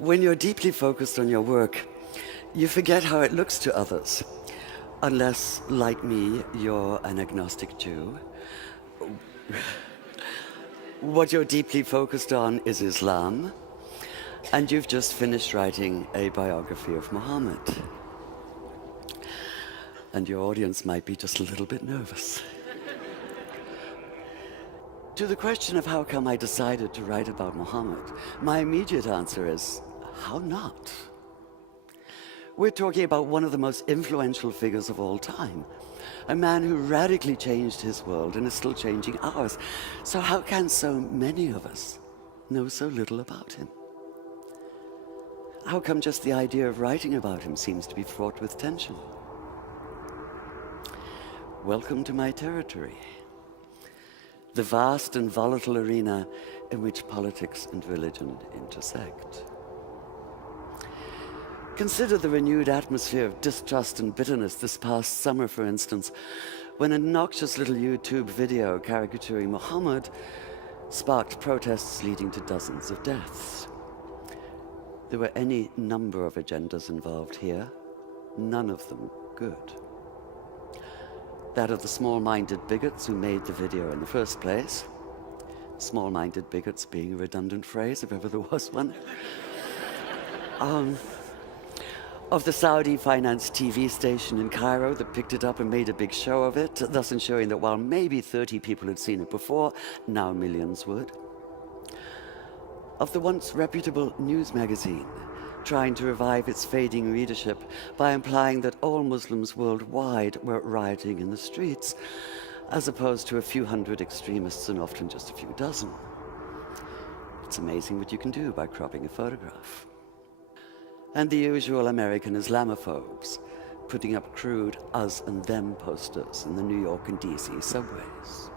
When you're deeply focused on your work, you forget how it looks to others. Unless, like me, you're an agnostic Jew. What you're deeply focused on is Islam, and you've just finished writing a biography of Muhammad. And your audience might be just a little bit nervous. To the question of how come I decided to write about Muhammad, my immediate answer is, how not? We're talking about one of the most influential figures of all time, a man who radically changed his world and is still changing ours. So how can so many of us know so little about him? How come just the idea of writing about him seems to be fraught with tension? Welcome to my territory, the vast and volatile arena in which politics and religion intersect. Consider the renewed atmosphere of distrust and bitterness this past summer, for instance, when a noxious little YouTube video caricaturing Muhammad sparked protests leading to dozens of deaths. There were any number of agendas involved here, none of them good. That of the small-minded bigots who made the video in the first place. Small-minded bigots being a redundant phrase, if ever there was one. Of the Saudi-financed TV station in Cairo that picked it up and made a big show of it, thus ensuring that while maybe 30 people had seen it before, now millions would. Of the once reputable news magazine, trying to revive its fading readership by implying that all Muslims worldwide were rioting in the streets, as opposed to a few hundred extremists and often just a few dozen. It's amazing what you can do by cropping a photograph. And the usual American Islamophobes, putting up crude us and them posters in the New York and DC subways.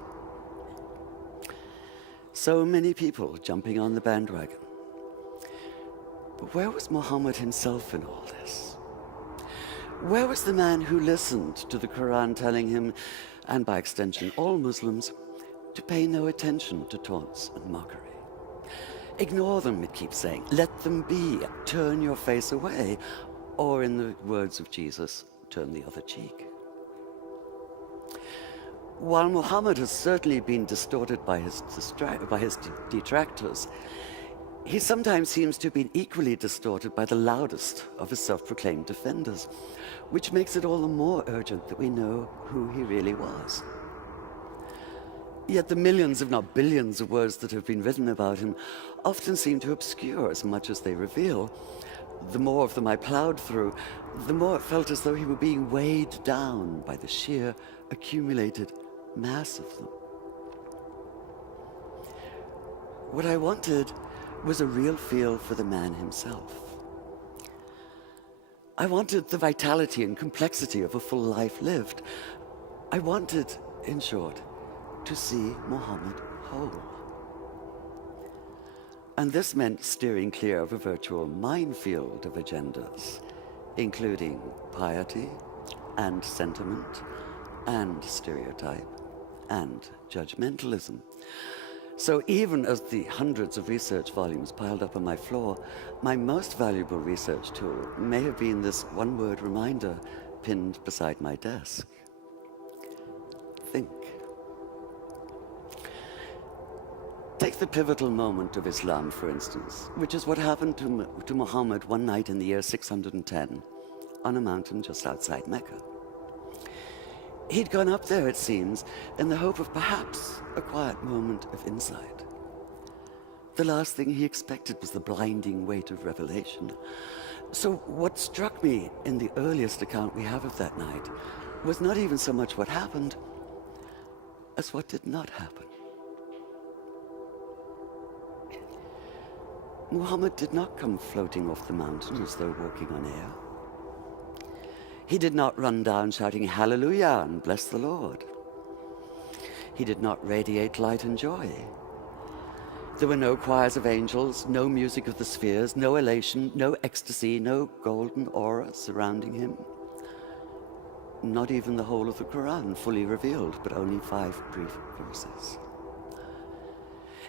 So many people jumping on the bandwagon. But where was Muhammad himself in all this? Where was the man who listened to the Quran telling him, and by extension all Muslims, to pay no attention to taunts and mockery? Ignore them, it keeps saying. Let them be. Turn your face away. Or in the words of Jesus, turn the other cheek. While Muhammad has certainly been distorted by his detractors, he sometimes seems to have been equally distorted by the loudest of his self-proclaimed defenders, which makes it all the more urgent that we know who he really was. Yet the millions, if not billions, of words that have been written about him often seem to obscure as much as they reveal. The more of them I plowed through, the more it felt as though he were being weighed down by the sheer accumulated mass of them. What I wanted was a real feel for the man himself. I wanted the vitality and complexity of a full life lived. I wanted, in short, to see Muhammad whole. And this meant steering clear of a virtual minefield of agendas, including piety and sentiment and stereotype and judgmentalism. So even as the hundreds of research volumes piled up on my floor, my most valuable research tool may have been this one-word reminder pinned beside my desk. Think. Take the pivotal moment of Islam, for instance, which is what happened to Muhammad one night in the year 610 on a mountain just outside Mecca. He'd gone up there, it seems, in the hope of perhaps a quiet moment of insight. The last thing he expected was the blinding weight of revelation. So what struck me in the earliest account we have of that night was not even so much what happened as what did not happen. Muhammad did not come floating off the mountain as though walking on air. He did not run down shouting hallelujah and bless the Lord. He did not radiate light and joy. There were no choirs of angels, no music of the spheres, no elation, no ecstasy, no golden aura surrounding him. Not even the whole of the Quran fully revealed, but only 5 brief verses.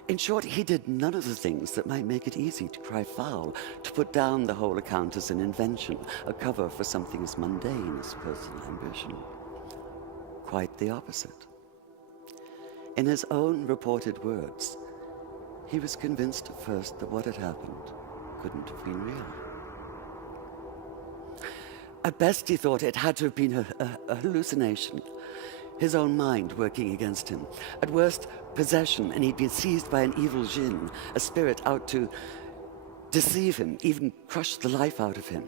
In short, he did none of the things that might make it easy to cry foul, to put down the whole account as an invention, a cover for something as mundane as personal ambition. Quite the opposite. In his own reported words, he was convinced at first that what had happened couldn't have been real. At best, he thought it had to have been a hallucination, his own mind working against him. At worst, possession, and he'd been seized by an evil jinn, a spirit out to deceive him, even crush the life out of him.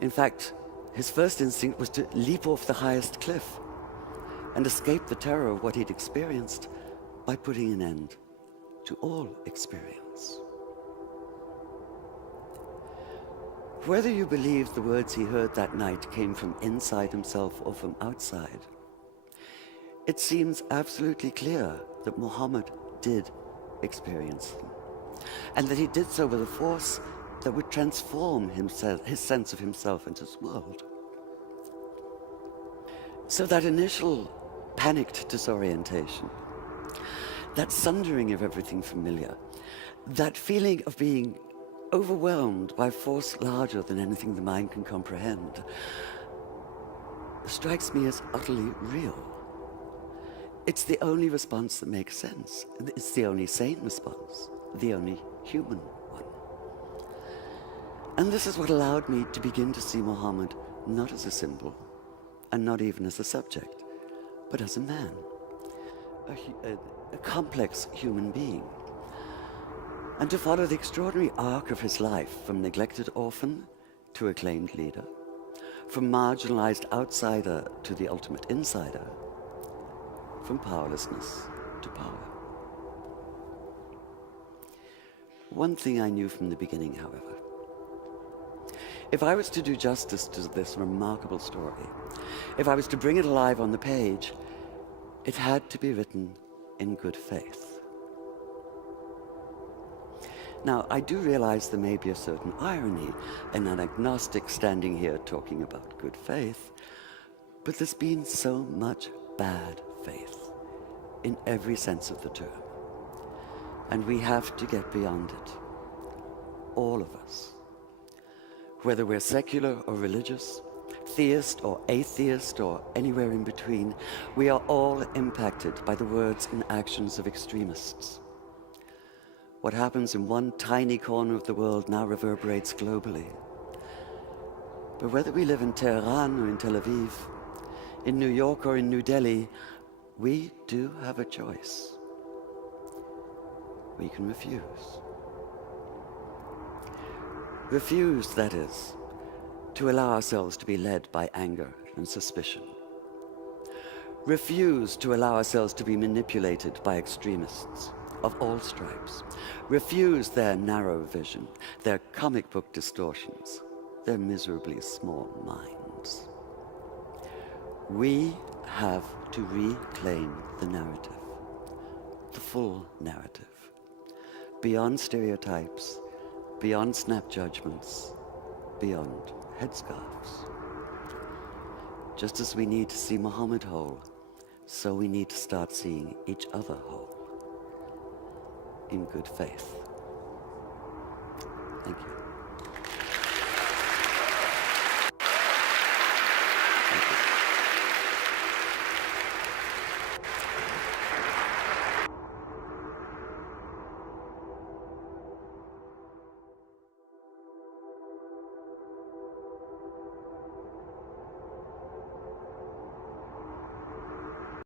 In fact, his first instinct was to leap off the highest cliff and escape the terror of what he'd experienced by putting an end to all experience. Whether you believe the words he heard that night came from inside himself or from outside, it seems absolutely clear that Muhammad did experience them, and that he did so with a force that would transform himself, his sense of himself and his world. So that initial panicked disorientation, that sundering of everything familiar, that feeling of being overwhelmed by force larger than anything the mind can comprehend, strikes me as utterly real. It's the only response that makes sense. It's the only sane response, the only human one. And this is what allowed me to begin to see Muhammad not as a symbol, and not even as a subject, but as a man, a complex human being, and to follow the extraordinary arc of his life from neglected orphan to acclaimed leader, from marginalized outsider to the ultimate insider, from powerlessness to power. One thing I knew from the beginning, however: if I was to do justice to this remarkable story, if I was to bring it alive on the page, it had to be written in good faith. Now, I do realize there may be a certain irony in an agnostic standing here talking about good faith, but there's been so much bad faith in every sense of the term, and we have to get beyond it, all of us. Whether we're secular or religious, theist or atheist or anywhere in between, we are all impacted by the words and actions of extremists. What happens in one tiny corner of the world now reverberates globally. But whether we live in Tehran or in Tel Aviv, in New York or in New Delhi, we do have a choice. We can refuse. Refuse, that is, to allow ourselves to be led by anger and suspicion. Refuse to allow ourselves to be manipulated by extremists of all stripes. Refuse their narrow vision, their comic book distortions, their miserably small minds. We have to reclaim the narrative, the full narrative, beyond stereotypes, beyond snap judgments, beyond headscarves. Just as we need to see Muhammad whole, so we need to start seeing each other whole, in good faith. Thank you.